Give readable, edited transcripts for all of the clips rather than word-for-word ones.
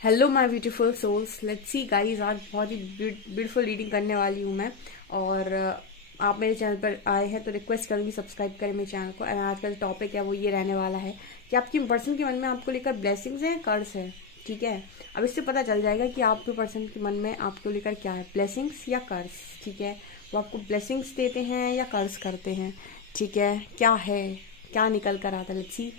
Hello my beautiful souls, let's see guys. आज बहुत ही beautiful reading करने वाली हूँ मैं। और आप मेरे चैनल पर आए हैं तो रिक्वेस्ट करूंगी सब्सक्राइब करें मेरे चैनल को। एंड आज का जो टॉपिक है वो ये रहने वाला है कि आपकी पर्सन के मन में आपको लेकर ब्लेसिंग्स हैं, कर्ज है। ठीक है, अब इससे पता चल जाएगा कि आपके पर्सन के मन में आपको लेकर क्या है, ब्लेसिंग्स या कर्ज। ठीक है, वो आपको ब्लेसिंग्स देते हैं या कर्ज करते हैं। ठीक है, क्या है, क्या निकल कर आता है, लेट्स सी।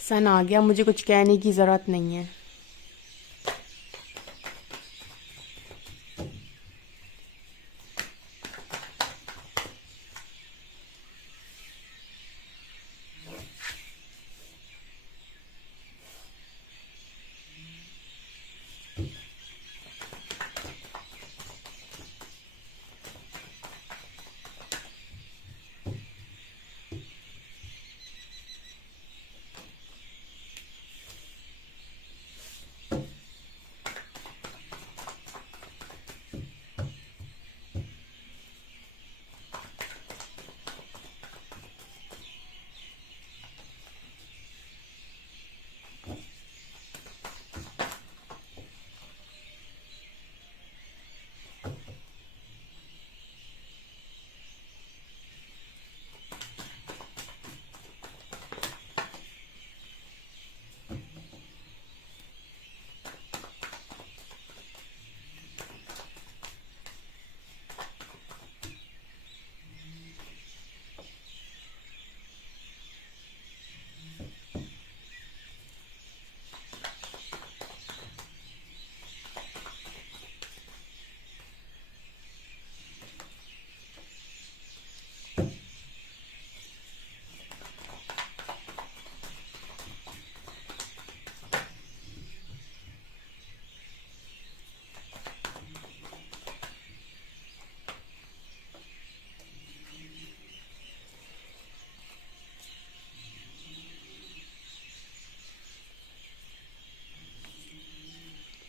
सन आ गया, मुझे कुछ कहने की जरूरत नहीं है।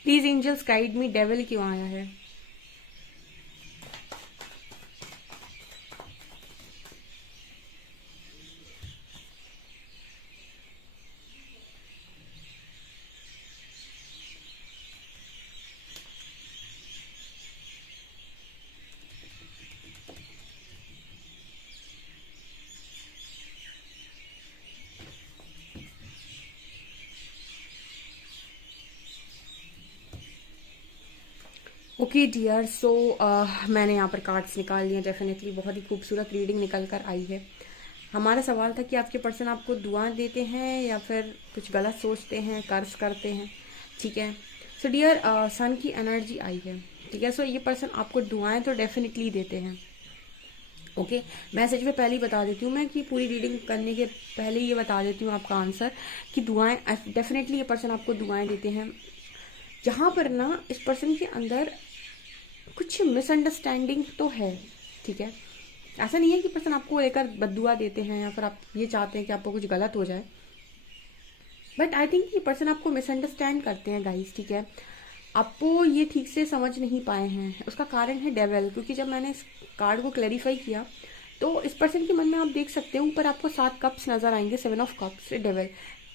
Please angels guide me, devil क्यों आया है? ओके डियर, सो मैंने यहाँ पर कार्ड्स निकाल लिए। डेफिनेटली बहुत ही खूबसूरत रीडिंग निकल कर आई है। हमारा सवाल था कि आपके पर्सन आपको दुआएं देते हैं या फिर कुछ गलत सोचते हैं, कर्ज करते हैं। ठीक है, सो डियर, सन की एनर्जी आई है। ठीक है, सो ये पर्सन आपको दुआएं तो डेफिनेटली देते हैं। ओके, मैसेज में पहले ही बता देती हूँ मैं कि पूरी रीडिंग करने के पहले ये बता देती हूँ आपका आंसर कि दुआएं डेफिनेटली ये पर्सन आपको दुआएं देते हैं। यहाँ पर ना इस पर्सन के अंदर कुछ मिसअंडरस्टैंडिंग तो है। ठीक है, ऐसा नहीं है कि पर्सन आपको लेकर बद्दुआ देते हैं या फिर आप ये चाहते हैं कि आपको कुछ गलत हो जाए, बट आई थिंक ये पर्सन आपको मिसअंडरस्टैंड करते हैं गाइस। ठीक है, आपको ये ठीक से समझ नहीं पाए हैं, उसका कारण है डेविल। क्योंकि जब मैंने इस कार्ड को क्लैरिफाई किया तो इस पर्सन के मन में आप देख सकते हैं ऊपर आपको 7 कप्स नजर आएंगे, 7 ऑफ कप्स, डेविल।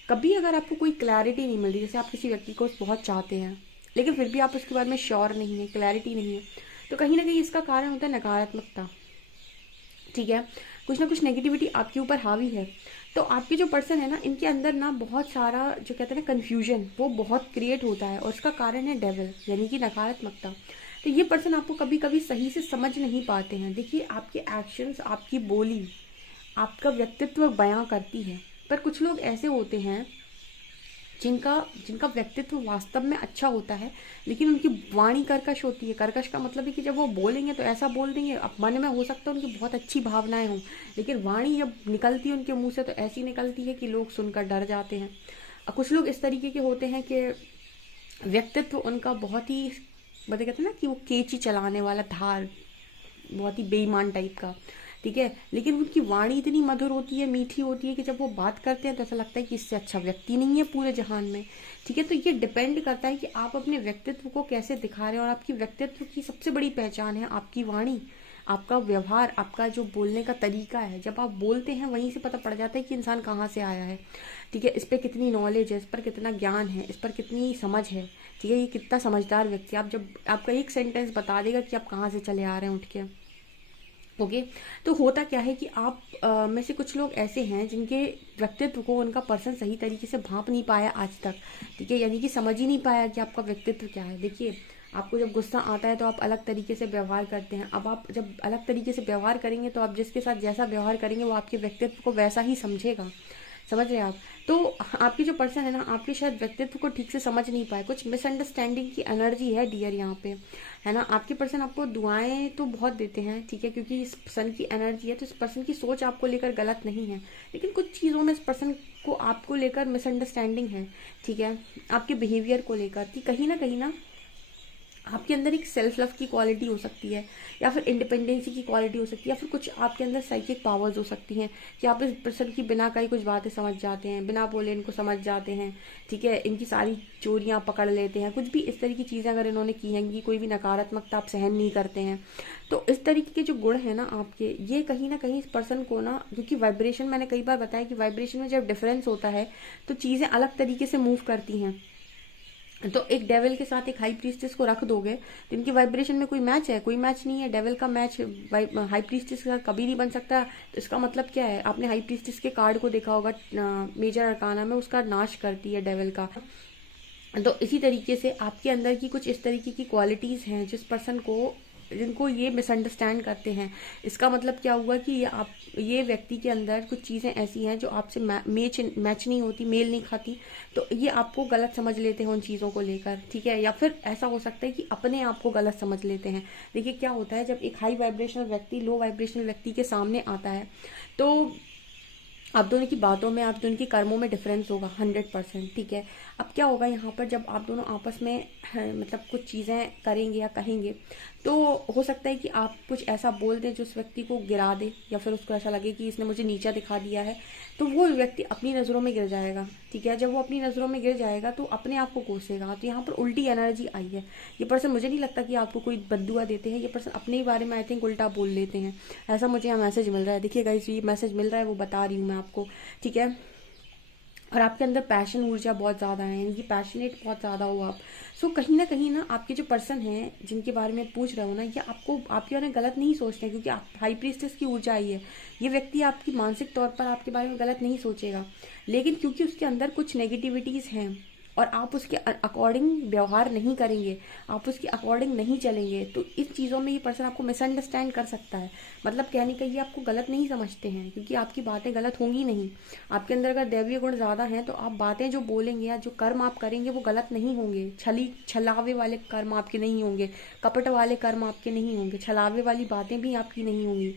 कभी अगर आपको कोई क्लैरिटी नहीं मिल रही, जैसे आप किसी व्यक्ति को बहुत चाहते हैं लेकिन फिर भी आप उसके बारे में श्योर नहीं है, क्लैरिटी नहीं है, तो कहीं ना कहीं इसका कारण होता है नकारात्मकता। ठीक है, कुछ ना कुछ नेगेटिविटी आपके ऊपर हावी है। तो आपके जो पर्सन है ना, इनके अंदर ना बहुत सारा जो कहते हैं ना कंफ्यूजन, वो बहुत क्रिएट होता है और उसका कारण है डेविल, यानी कि नकारात्मकता। तो ये पर्सन आपको कभी कभी सही से समझ नहीं पाते हैं। देखिए, आपके एक्शंस, आपकी बोली, आपका व्यक्तित्व बयां करती है। पर कुछ लोग ऐसे होते हैं जिनका जिनका व्यक्तित्व वास्तव में अच्छा होता है, लेकिन उनकी वाणी कर्कश होती है। कर्कश का मतलब है कि जब वो बोलेंगे तो ऐसा बोल देंगे, अब मन में हो सकता है उनकी बहुत अच्छी भावनाएं हों, लेकिन वाणी जब निकलती है उनके मुंह से तो ऐसी निकलती है कि लोग सुनकर डर जाते हैं। कुछ लोग इस तरीके के होते हैं कि व्यक्तित्व उनका बहुत ही, बता कहते हैं ना कि वो केची चलाने वाला, धार, बहुत ही बेईमान टाइप का, ठीक है, लेकिन उनकी वाणी इतनी मधुर होती है, मीठी होती है कि जब वो बात करते हैं तो ऐसा लगता है कि इससे अच्छा व्यक्ति नहीं है पूरे जहान में, ठीक है। तो ये डिपेंड करता है कि आप अपने व्यक्तित्व को कैसे दिखा रहे हैं, और आपकी व्यक्तित्व की सबसे बड़ी पहचान है आपकी वाणी, आपका व्यवहार, आपका जो बोलने का तरीका है। जब आप बोलते हैं वहीं से पता पड़ जाता है कि इंसान कहाँ से आया है, ठीक है, इस पर कितनी नॉलेज है, इस पर कितना ज्ञान है, इस पर कितनी समझ है, ठीक है, ये कितना समझदार व्यक्ति है। आप जब आपका एक सेंटेंस बता देगा कि आप कहाँ से चले आ रहे हैं उठ के, ओके। तो होता क्या है कि आप में से कुछ लोग ऐसे हैं जिनके व्यक्तित्व को उनका पर्सन सही तरीके से भांप नहीं पाया आज तक, ठीक है, यानी कि समझ ही नहीं पाया कि आपका व्यक्तित्व क्या है। देखिए, आपको जब गुस्सा आता है तो आप अलग तरीके से व्यवहार करते हैं। अब आप जब अलग तरीके से व्यवहार करेंगे तो आप जिसके साथ जैसा व्यवहार करेंगे वो आपके व्यक्तित्व को वैसा ही समझेगा, समझ रहे हैं आप। तो आपकी जो पर्सन है ना, आपके शायद व्यक्तित्व को ठीक से समझ नहीं पाए, कुछ मिसअंडरस्टैंडिंग की एनर्जी है डियर यहाँ पे, है ना। आपके पर्सन आपको दुआएं तो बहुत देते हैं, ठीक है, क्योंकि इस पर्सन की एनर्जी है, तो इस पर्सन की सोच आपको लेकर गलत नहीं है, लेकिन कुछ चीज़ों में इस पर्सन को आपको लेकर मिसअंडरस्टैंडिंग है, ठीक है, आपके बिहेवियर को लेकर, कि कहीं ना आपके अंदर एक सेल्फ लव की क्वालिटी हो सकती है, या फिर इंडिपेंडेंसी की क्वालिटी हो सकती है, या फिर कुछ आपके अंदर साइकिक पावर्स हो सकती हैं कि आप इस पर्सन की बिना कहीं कुछ बातें समझ जाते हैं, बिना बोले इनको समझ जाते हैं, ठीक है, इनकी सारी चोरियां पकड़ लेते हैं, कुछ भी इस तरह की चीज़ें अगर इन्होंने की हैं, कि कोई भी नकारात्मकता आप सहन नहीं करते हैं। तो इस तरीके के जो गुण है ना आपके, ये कहीं ना कहीं इस पर्सन को ना, क्योंकि वाइब्रेशन, मैंने कई बार बताया कि वाइब्रेशन में जब डिफरेंस होता है तो चीज़ें अलग तरीके से मूव करती हैं। तो एक डेविल के साथ एक हाई प्रीस्टेस को रख दोगे तो इनकी वाइब्रेशन में कोई मैच है? कोई मैच नहीं है। डेविल का मैच हाई प्रीस्टेस के साथ कभी नहीं बन सकता। तो इसका मतलब क्या है? आपने हाई प्रीस्टेस के कार्ड को देखा होगा मेजर अरकाना में, उसका नाश करती है डेविल का। तो इसी तरीके से आपके अंदर की कुछ इस तरीके की क्वालिटीज हैं जिस पर्सन को, जिनको ये मिसअंडरस्टैंड करते हैं। इसका मतलब क्या हुआ कि ये व्यक्ति के अंदर कुछ चीज़ें ऐसी हैं जो आपसे मैच नहीं होती, मेल नहीं खाती, तो ये आपको गलत समझ लेते हैं उन चीज़ों को लेकर, ठीक है। या फिर ऐसा हो सकता है कि अपने आप को गलत समझ लेते हैं। देखिए क्या होता है, जब एक हाई वाइब्रेशनल व्यक्ति लो वाइब्रेशनल व्यक्ति के सामने आता है तो आप दोनों की बातों में, आप दोनों की कर्मों में डिफरेंस होगा 100%, ठीक है। अब क्या होगा यहाँ पर, जब आप दोनों आपस में मतलब कुछ चीज़ें करेंगे या कहेंगे, तो हो सकता है कि आप कुछ ऐसा बोल दें जो उस व्यक्ति को गिरा दे, या फिर उसको ऐसा लगे कि इसने मुझे नीचा दिखा दिया है, तो वो व्यक्ति अपनी नज़रों में गिर जाएगा, ठीक है। जब वो अपनी नज़रों में गिर जाएगा तो अपने आप को कोसेगा। तो यहाँ पर उल्टी एनर्जी आई है। ये पर्सन, मुझे नहीं लगता कि आपको कोई बद्दुआ देते हैं, ये पर्सन अपने ही बारे में आई थिंक उल्टा बोल लेते हैं, ऐसा मुझे यहाँ मैसेज मिल रहा है। देखिएगा, ये मैसेज मिल रहा है वो बता रही हूँ मैं आपको, ठीक है। और आपके अंदर पैशन ऊर्जा बहुत ज़्यादा है, इनकी पैशनेट बहुत ज़्यादा हो आप। सो कहीं ना आपके जो पर्सन हैं जिनके बारे में पूछ रहे हो ना, ये आपको आपके बारे में गलत नहीं सोचते हैं, क्योंकि आप हाई प्रीस्टेस की ऊर्जा आई है। ये व्यक्ति आपकी मानसिक तौर पर आपके बारे में गलत नहीं सोचेगा, लेकिन क्योंकि उसके अंदर कुछ नेगेटिविटीज़ हैं और आप उसके अकॉर्डिंग व्यवहार नहीं करेंगे, आप उसके अकॉर्डिंग नहीं चलेंगे, तो इस चीज़ों में ये पर्सन आपको मिसअंडरस्टैंड कर सकता है। मतलब कहने का ये आपको गलत नहीं समझते हैं, क्योंकि आपकी बातें गलत होंगी नहीं। आपके अंदर अगर दैवीय गुण ज़्यादा हैं तो आप बातें जो बोलेंगे या जो कर्म आप करेंगे वो गलत नहीं होंगे। छलावे वाले कर्म आपके नहीं होंगे, कपट वाले कर्म आपके नहीं होंगे, छलावे वाली बातें भी आपकी नहीं होंगी,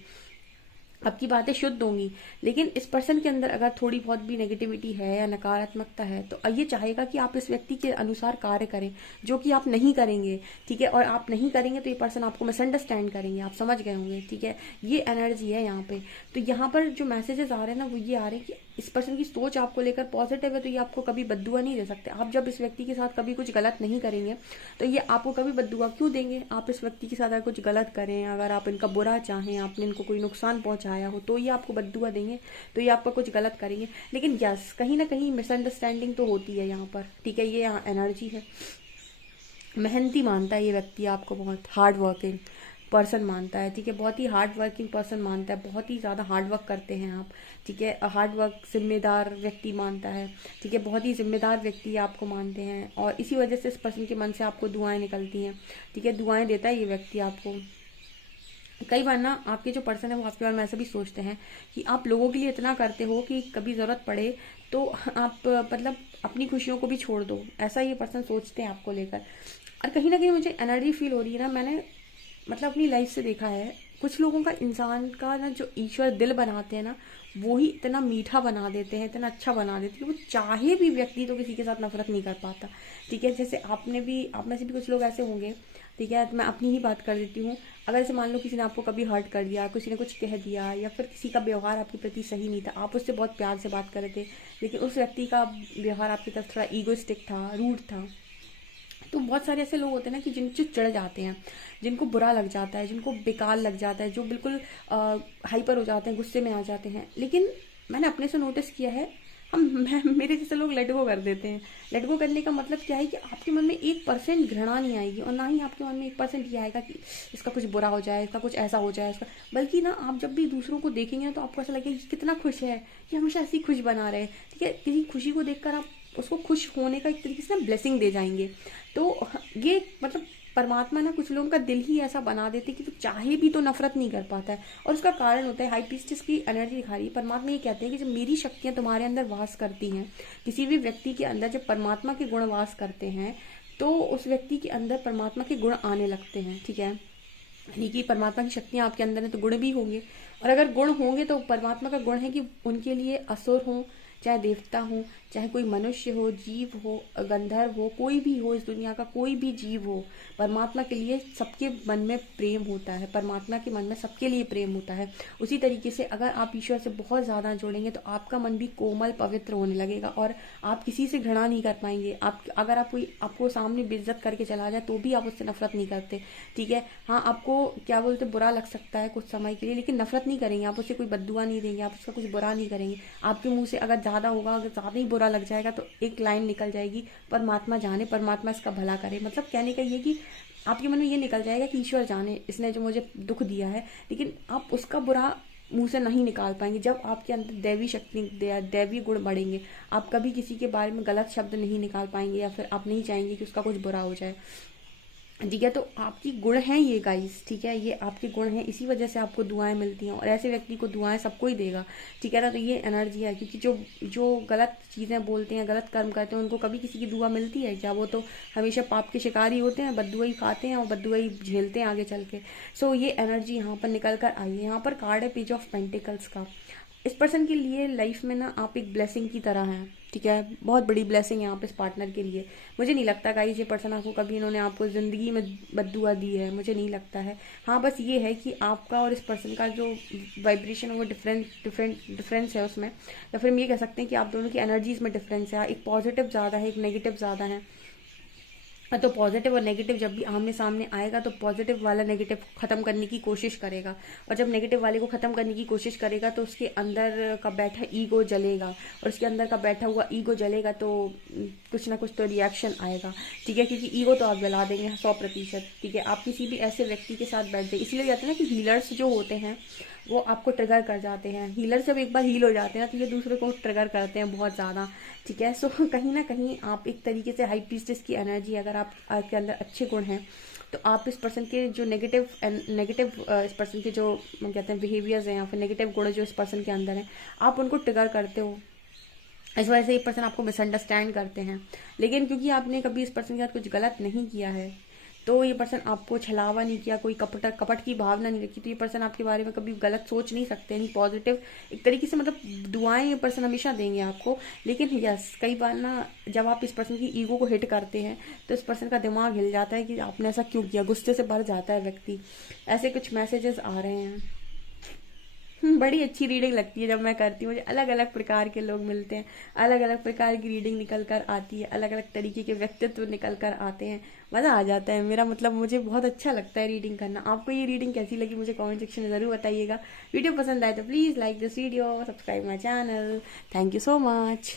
आपकी बातें शुद्ध होंगी। लेकिन इस पर्सन के अंदर अगर थोड़ी बहुत भी नेगेटिविटी है या नकारात्मकता है तो ये चाहेगा कि आप इस व्यक्ति के अनुसार कार्य करें, जो कि आप नहीं करेंगे, ठीक है। और आप नहीं करेंगे तो ये पर्सन आपको मिसअंडरस्टैंड करेंगे, आप समझ गए होंगे, ठीक है। ये एनर्जी है यहाँ पे। तो यहाँ पर जो मैसेजेस आ रहे हैं ना, वो ये आ रहे हैं कि इस पर्सन की सोच आपको लेकर पॉजिटिव है, तो ये आपको कभी बद्दुआ नहीं दे सकते। आप जब इस व्यक्ति के साथ कभी कुछ गलत नहीं करेंगे तो ये आपको कभी बद्दुआ क्यों देंगे। आप इस व्यक्ति के साथ अगर कुछ गलत करें, अगर आप इनका बुरा चाहें, आपने इनको कोई नुकसान पहुंचाया हो, तो ये आपको बद्दुआ देंगे, तो ये आपका कुछ गलत करेंगे। लेकिन यस, कहीं ना कहीं मिसअंडरस्टैंडिंग तो होती है यहाँ पर, ठीक है। ये यहाँ एनर्जी है। मेहनती मानता है ये व्यक्ति आपको, बहुत हार्ड वर्किंग पर्सन मानता है, ठीक है। बहुत ही हार्ड वर्किंग पर्सन मानता है, बहुत ही ज़्यादा हार्ड वर्क करते हैं आप, ठीक है। हार्ड वर्क जिम्मेदार व्यक्ति मानता है, ठीक है। बहुत ही जिम्मेदार व्यक्ति आपको मानते हैं, और इसी वजह से इस पर्सन के मन से आपको दुआएं निकलती हैं, ठीक है। दुआएं देता है ये व्यक्ति आपको। कई बार ना आपके जो पर्सन है वो आपके बारे में ऐसा भी सोचते हैं कि आप लोगों के लिए इतना करते हो कि कभी ज़रूरत पड़े तो आप मतलब अपनी खुशियों को भी छोड़ दो, ऐसा ये पर्सन सोचते हैं आपको लेकर। और कहीं ना कहीं मुझे एनर्जी फील हो रही है ना, मैंने मतलब अपनी लाइफ से देखा है कुछ लोगों का इंसान का ना जो ईश्वर दिल बनाते हैं ना, वो ही इतना मीठा बना देते हैं, इतना अच्छा बना देते हैं कि वो चाहे भी व्यक्ति तो किसी के साथ नफरत नहीं कर पाता। ठीक है, जैसे आप में से भी कुछ लोग ऐसे होंगे। ठीक है, मैं अपनी ही बात कर देती हूँ। अगर जैसे मान लो किसी ने आपको कभी हर्ट कर दिया, किसी ने कुछ कह दिया, या फिर किसी का व्यवहार आपके प्रति सही नहीं था, आप उससे बहुत प्यार से बात कर रहे थे, लेकिन उस व्यक्ति का व्यवहार आपकी तरफ थोड़ा ईगोइस्टिक था, रूड था, तो बहुत सारे ऐसे लोग होते हैं ना कि जिनसे चिढ़ जाते हैं, जिनको बुरा लग जाता है, जिनको बेकार लग जाता है, जो बिल्कुल हाइपर हो जाते हैं, गुस्से में आ जाते हैं। लेकिन मैंने अपने से नोटिस किया है, मेरे जैसे लोग लेट गो कर देते हैं। लेट गो करने का मतलब क्या है कि आपके मन में 1% घृणा नहीं आएगी, और ना ही आपके मन में 1% ये आएगा कि इसका कुछ बुरा हो जाए, इसका कुछ ऐसा हो जाए, इसका। बल्कि ना आप जब भी दूसरों को देखेंगे ना, तो आपको ऐसा लगेगा कि कितना खुश है, ये हमेशा ऐसी खुश बना रहे। ठीक है, किसी खुशी को देखकर आप उसको खुश होने का एक तरीके से ना ब्लेसिंग दे जाएंगे। तो ये मतलब परमात्मा ना कुछ लोगों का दिल ही ऐसा बना देते कि वो चाहे भी तो नफरत नहीं कर पाता है, और उसका कारण होता है हाई प्रीस्टेस की एनर्जी दिखा रही है। परमात्मा ये कहते हैं कि जब मेरी शक्तियां तुम्हारे अंदर वास करती हैं, किसी भी व्यक्ति के अंदर जब परमात्मा के गुण वास करते हैं, तो उस व्यक्ति के अंदर परमात्मा के गुण आने लगते हैं। ठीक है, यानी कि परमात्मा की शक्तियां आपके अंदर है तो गुण भी होंगे, और अगर गुण होंगे तो परमात्मा का गुण है कि उनके लिए असुर हो, चाहे देवता हो, चाहे कोई मनुष्य हो, जीव हो, गंधर्व हो, कोई भी हो, इस दुनिया का कोई भी जीव हो, परमात्मा के लिए सबके मन में प्रेम होता है। परमात्मा के मन में सबके लिए प्रेम होता है। उसी तरीके से अगर आप ईश्वर से बहुत ज़्यादा जुड़ेंगे तो आपका मन भी कोमल पवित्र होने लगेगा, और आप किसी से घृणा नहीं कर पाएंगे। अगर आप कोई आपको सामने बेइज्जत करके चला जाए तो भी आप उससे नफरत नहीं करते। ठीक है, हाँ, आपको क्या बोलते बुरा लग सकता है कुछ समय के लिए, लेकिन नफरत नहीं करेंगे, आप उससे कोई बद्दुआ नहीं देंगे, आप उसका कुछ बुरा नहीं करेंगे। आपके मुंह से अगर ज़्यादा होगा, अगर ज़्यादा ही बुरा लग जाएगा तो एक लाइन निकल जाएगी, परमात्मा जाने, परमात्मा इसका भला करे। मतलब कहने का ये कि आपके मन में ये निकल जाएगा कि ईश्वर जाने, इसने जो मुझे दुख दिया है, लेकिन आप उसका बुरा मुंह से नहीं निकाल पाएंगे। जब आपके अंदर दैवी शक्ति, दैवी गुण बढ़ेंगे, आप कभी किसी के बारे में गलत शब्द नहीं निकाल पाएंगे, या फिर आप नहीं चाहेंगे कि उसका कुछ बुरा हो जाए। ठीक है, तो आपकी गुण हैं ये गाइस। ठीक है, ये आपके गुण हैं, इसी वजह से आपको दुआएं मिलती हैं, और ऐसे व्यक्ति को दुआएं सबको ही देगा। ठीक है ना, तो ये एनर्जी है। क्योंकि जो गलत चीज़ें बोलते हैं, गलत कर्म करते हैं, उनको कभी किसी की दुआ मिलती है क्या? वो तो हमेशा पाप के शिकार ही होते हैं, बद्दुआ ही खाते हैं और बद्दुआ ही झेलते हैं आगे चल के। सो ये एनर्जी यहाँ पर निकल कर आई है। यहाँ पर कार्ड है पेज ऑफ पेंटिकल्स का। इस पर्सन के लिए लाइफ में ना आप एक ब्लेसिंग की तरह हैं। ठीक है, बहुत बड़ी ब्लेसिंग है आप इस पार्टनर के लिए। मुझे नहीं लगता गाइस ये पर्सन आपको कभी इन्होंने आपको ज़िंदगी में बद्दुआ दी है, मुझे नहीं लगता है। हाँ, बस ये है कि आपका और इस पर्सन का जो वाइब्रेशन है वो डिफरेंस है उसमें, या फिर हम ये कह सकते हैं कि आप दोनों की एनर्जीज में डिफरेंस है। एक पॉजिटिव ज़्यादा है, एक नेगेटिव ज़्यादा है। तो पॉजिटिव और नेगेटिव जब भी आमने सामने आएगा तो पॉजिटिव वाला नेगेटिव खत्म करने की कोशिश करेगा, और जब नेगेटिव वाले को खत्म करने की कोशिश करेगा तो उसके अंदर का बैठा ईगो जलेगा, और उसके अंदर का बैठा हुआ ईगो जलेगा तो कुछ ना कुछ तो रिएक्शन आएगा। ठीक है, क्योंकि ईगो तो आप जला देंगे 100%। ठीक है, आप किसी भी ऐसे व्यक्ति के साथ बैठ जाए, इसलिए कहते हैं ना कि हीलर्स जो होते हैं वो आपको ट्रिगर कर जाते हैं। हीलर जब एक बार हील हो जाते हैं ना तो ये दूसरे को ट्रिगर करते हैं बहुत ज़्यादा। ठीक है, सो कहीं ना कहीं आप एक तरीके से हाई प्रीस्टेस की एनर्जी, अगर आपके अंदर अच्छे गुण हैं तो आप इस पर्सन के जो नेगेटिव इस पर्सन के जो कहते हैं बिहेवियर्स हैं, या फिर नेगेटिव गुण जो इस पर्सन के अंदर हैं, आप उनको ट्रिगर करते हो। इस वजह से ये पर्सन आपको मिसअंडरस्टैंड करते हैं। लेकिन क्योंकि आपने कभी इस पर्सन के साथ कुछ गलत नहीं किया है, तो ये पर्सन आपको छलावा नहीं किया, कोई कपट की भावना नहीं रखी, तो ये पर्सन आपके बारे में कभी गलत सोच नहीं सकते। नहीं, पॉजिटिव एक तरीके से मतलब दुआएं ये पर्सन हमेशा देंगे आपको। लेकिन यस, कई बार ना जब आप इस पर्सन की ईगो को हिट करते हैं तो इस पर्सन का दिमाग हिल जाता है कि आपने ऐसा क्यों किया, गुस्से से भर जाता है व्यक्ति। ऐसे कुछ मैसेजेस आ रहे हैं। बड़ी अच्छी रीडिंग लगती है जब मैं करती हूँ। मुझे अलग अलग प्रकार के लोग मिलते हैं, अलग अलग प्रकार की रीडिंग निकल कर आती है, अलग अलग तरीके के व्यक्तित्व निकल कर आते हैं। मज़ा आ जाता है मेरा, मतलब मुझे बहुत अच्छा लगता है रीडिंग करना। आपको ये रीडिंग कैसी लगी मुझे कमेंट सेक्शन में ज़रूर बताइएगा। वीडियो पसंद आए तो please like this video, subscribe my channel. Thank you so much.